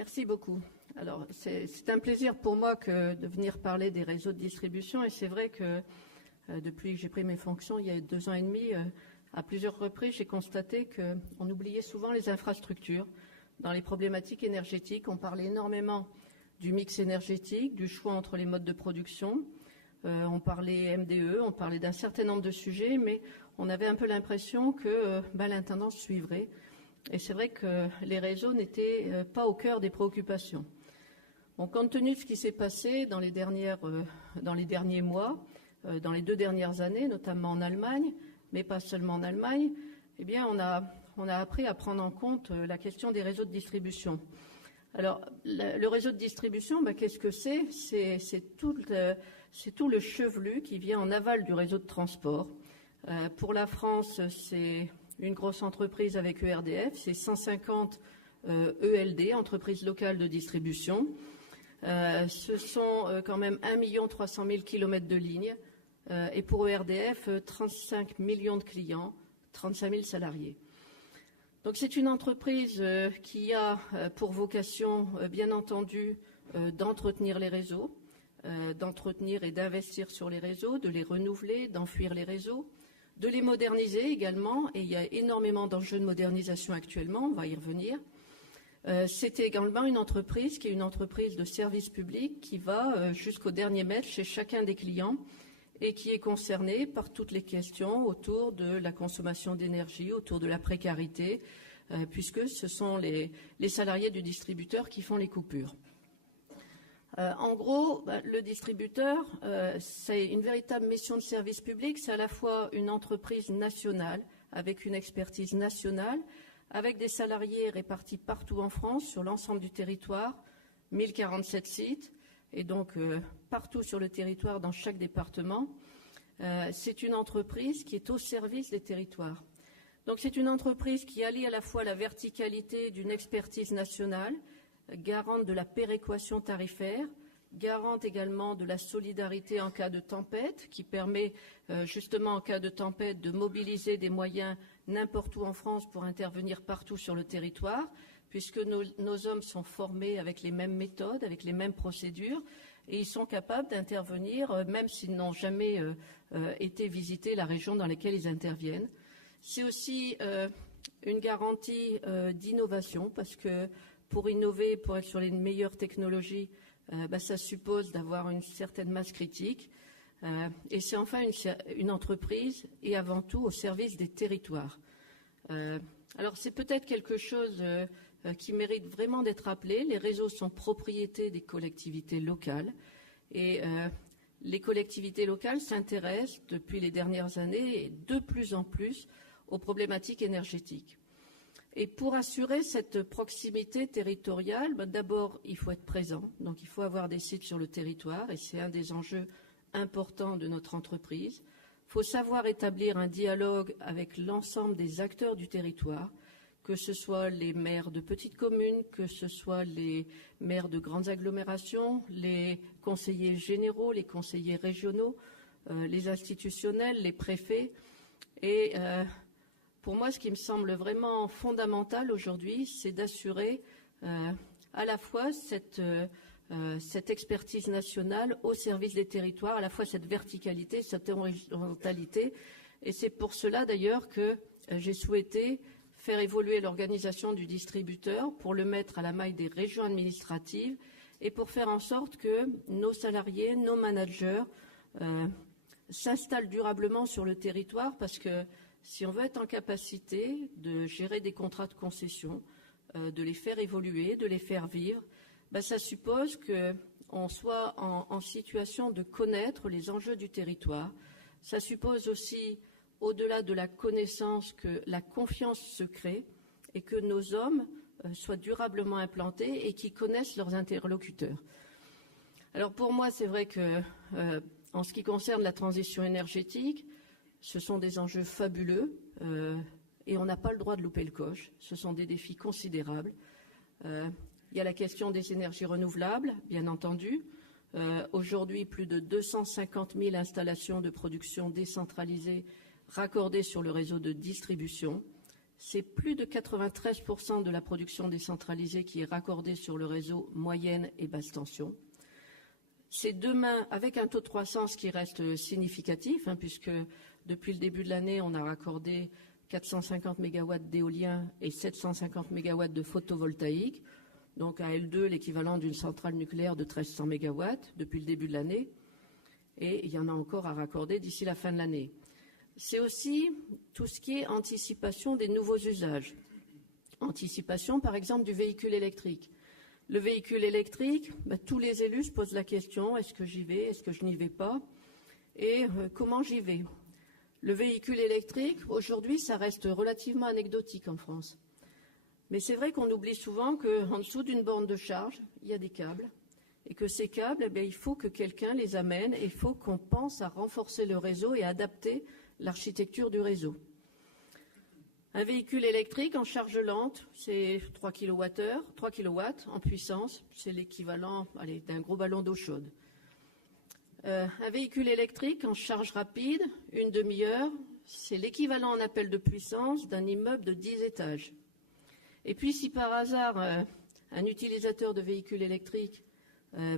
Merci beaucoup. Alors, c'est un plaisir pour moi de venir parler des réseaux de distribution, et c'est vrai que depuis que j'ai pris mes fonctions il y a 2 ans et demi, à plusieurs reprises, j'ai constaté qu'on oubliait souvent les infrastructures. Dans les problématiques énergétiques, on parlait énormément du mix énergétique, du choix entre les modes de production. On parlait MDE, on parlait d'un certain nombre de sujets, mais on avait un peu l'impression que l'intendance suivrait. Et c'est vrai que les réseaux n'étaient pas au cœur des préoccupations. Bon, compte tenu de ce qui s'est passé dans les derniers mois, dans les 2 dernières années, notamment en Allemagne, mais pas seulement en Allemagne, eh bien, on a appris à prendre en compte la question des réseaux de distribution. Alors, le réseau de distribution, qu'est-ce que c'est ? C'est tout le chevelu qui vient en aval du réseau de transport. Pour la France, c'est une grosse entreprise avec ERDF, c'est 150 ELD, entreprises locales de distribution. Ce sont quand même 1 300 000 kilomètres de lignes. Et pour ERDF, 35 millions de clients, 35 000 salariés. Donc c'est une entreprise qui a pour vocation, bien entendu, d'entretenir les réseaux, d'entretenir et d'investir sur les réseaux, de les renouveler, d'enfouir les réseaux, de les moderniser également, et il y a énormément d'enjeux de modernisation actuellement, on va y revenir. C'est également une entreprise qui est une entreprise de service public qui va jusqu'au dernier mètre chez chacun des clients et qui est concernée par toutes les questions autour de la consommation d'énergie, autour de la précarité, puisque ce sont les salariés du distributeur qui font les coupures. En gros, le distributeur, c'est une véritable mission de service public. C'est à la fois une entreprise nationale, avec une expertise nationale, avec des salariés répartis partout en France, sur l'ensemble du territoire, 1047 sites, et donc partout sur le territoire, dans chaque département. C'est une entreprise qui est au service des territoires. Donc c'est une entreprise qui allie à la fois la verticalité d'une expertise nationale, garante de la péréquation tarifaire, garante également de la solidarité en cas de tempête, qui permet justement en cas de tempête de mobiliser des moyens n'importe où en France pour intervenir partout sur le territoire, puisque nos hommes sont formés avec les mêmes méthodes, avec les mêmes procédures, et ils sont capables d'intervenir même s'ils n'ont jamais été visiter la région dans laquelle ils interviennent. C'est aussi une garantie d'innovation, parce que pour innover, pour être sur les meilleures technologies, ça suppose d'avoir une certaine masse critique. Et c'est enfin une entreprise et avant tout au service des territoires. Alors c'est peut-être quelque chose qui mérite vraiment d'être rappelé. Les réseaux sont propriété des collectivités locales et les collectivités locales s'intéressent depuis les dernières années de plus en plus aux problématiques énergétiques. Et pour assurer cette proximité territoriale, d'abord, il faut être présent. Donc, il faut avoir des sites sur le territoire, et c'est un des enjeux importants de notre entreprise. Il faut savoir établir un dialogue avec l'ensemble des acteurs du territoire, que ce soit les maires de petites communes, que ce soit les maires de grandes agglomérations, les conseillers généraux, les conseillers régionaux, les institutionnels, les préfets. Et pour moi, ce qui me semble vraiment fondamental aujourd'hui, c'est d'assurer à la fois cette expertise nationale au service des territoires, à la fois cette verticalité, cette horizontalité. Et c'est pour cela d'ailleurs que j'ai souhaité faire évoluer l'organisation du distributeur pour le mettre à la maille des régions administratives et pour faire en sorte que nos salariés, nos managers s'installent durablement sur le territoire, parce que si on veut être en capacité de gérer des contrats de concession, de les faire évoluer, de les faire vivre, ça suppose qu'on soit en situation de connaître les enjeux du territoire. Ça suppose aussi, au-delà de la connaissance, que la confiance se crée et que nos hommes soient durablement implantés et qu'ils connaissent leurs interlocuteurs. Alors pour moi, c'est vrai que en ce qui concerne la transition énergétique, ce sont des enjeux fabuleux et on n'a pas le droit de louper le coche. Ce sont des défis considérables. Il y a la question des énergies renouvelables, bien entendu. Aujourd'hui, plus de 250 000 installations de production décentralisées raccordées sur le réseau de distribution. c'est plus de 93% de la production décentralisée qui est raccordée sur le réseau moyenne et basse tension. C'est demain, avec un taux de croissance qui reste significatif, puisque depuis le début de l'année, on a raccordé 450 MW d'éolien et 750 MW de photovoltaïque, donc à L2 l'équivalent d'une centrale nucléaire de 1300 MW depuis le début de l'année, et il y en a encore à raccorder d'ici la fin de l'année. C'est aussi tout ce qui est anticipation des nouveaux usages. Anticipation, par exemple, du véhicule électrique. Le véhicule électrique, tous les élus se posent la question, est-ce que j'y vais, est-ce que je n'y vais pas, et comment j'y vais. Le véhicule électrique, aujourd'hui, ça reste relativement anecdotique en France. Mais c'est vrai qu'on oublie souvent qu'en dessous d'une borne de charge, il y a des câbles, et que ces câbles, il faut que quelqu'un les amène, et il faut qu'on pense à renforcer le réseau et à adapter l'architecture du réseau. Un véhicule électrique en charge lente, c'est 3 kWh, 3 kW en puissance, c'est l'équivalent d'un gros ballon d'eau chaude. Un véhicule électrique en charge rapide, une demi-heure, c'est l'équivalent en appel de puissance d'un immeuble de 10 étages. Et puis si par hasard un utilisateur de véhicule électrique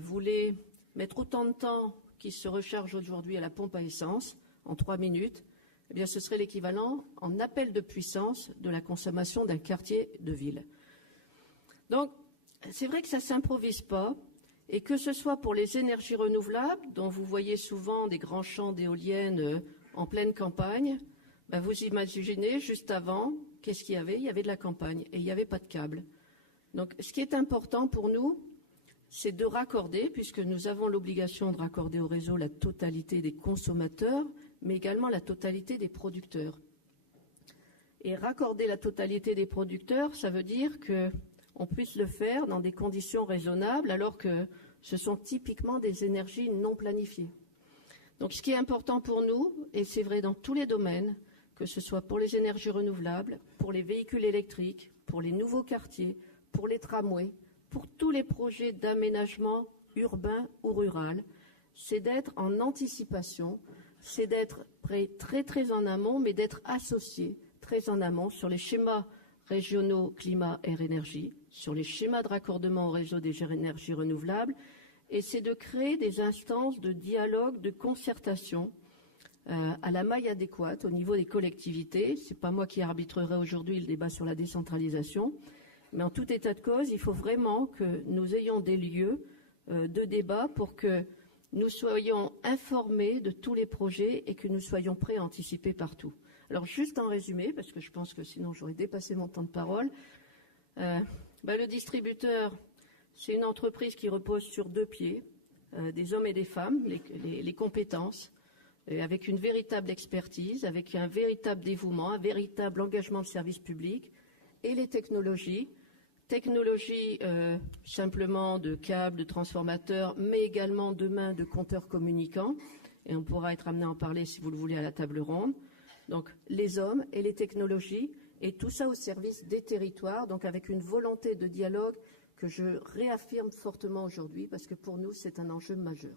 voulait mettre autant de temps qu'il se recharge aujourd'hui à la pompe à essence, en 3 minutes, eh bien, ce serait l'équivalent en appel de puissance de la consommation d'un quartier de ville. Donc, c'est vrai que ça ne s'improvise pas, et que ce soit pour les énergies renouvelables, dont vous voyez souvent des grands champs d'éoliennes en pleine campagne, vous imaginez, juste avant, qu'est-ce qu'il y avait? Il y avait de la campagne, et il n'y avait pas de câble. Donc, ce qui est important pour nous, c'est de raccorder, puisque nous avons l'obligation de raccorder au réseau la totalité des consommateurs, mais également la totalité des producteurs. Et raccorder la totalité des producteurs, ça veut dire qu'on puisse le faire dans des conditions raisonnables, alors que ce sont typiquement des énergies non planifiées. Donc ce qui est important pour nous, et c'est vrai dans tous les domaines, que ce soit pour les énergies renouvelables, pour les véhicules électriques, pour les nouveaux quartiers, pour les tramways, pour tous les projets d'aménagement urbain ou rural, c'est d'être en anticipation, c'est d'être prêt très très en amont, mais d'être associé très en amont sur les schémas régionaux climat, air, énergie, sur les schémas de raccordement au réseau des énergies renouvelables, et c'est de créer des instances de dialogue, de concertation à la maille adéquate au niveau des collectivités. Ce n'est pas moi qui arbitrerai aujourd'hui le débat sur la décentralisation, mais en tout état de cause, il faut vraiment que nous ayons des lieux de débat pour que nous soyons informés de tous les projets et que nous soyons prêts à anticiper partout. Alors, juste en résumé, parce que je pense que sinon j'aurais dépassé mon temps de parole, le distributeur, c'est une entreprise qui repose sur 2 pieds, des hommes et des femmes, les compétences, avec une véritable expertise, avec un véritable dévouement, un véritable engagement de service public, et les technologies simplement de câbles, de transformateurs, mais également demain de compteurs communicants, et on pourra être amené à en parler si vous le voulez à la table ronde. Donc les hommes et les technologies, et tout ça au service des territoires, donc avec une volonté de dialogue que je réaffirme fortement aujourd'hui, parce que pour nous c'est un enjeu majeur.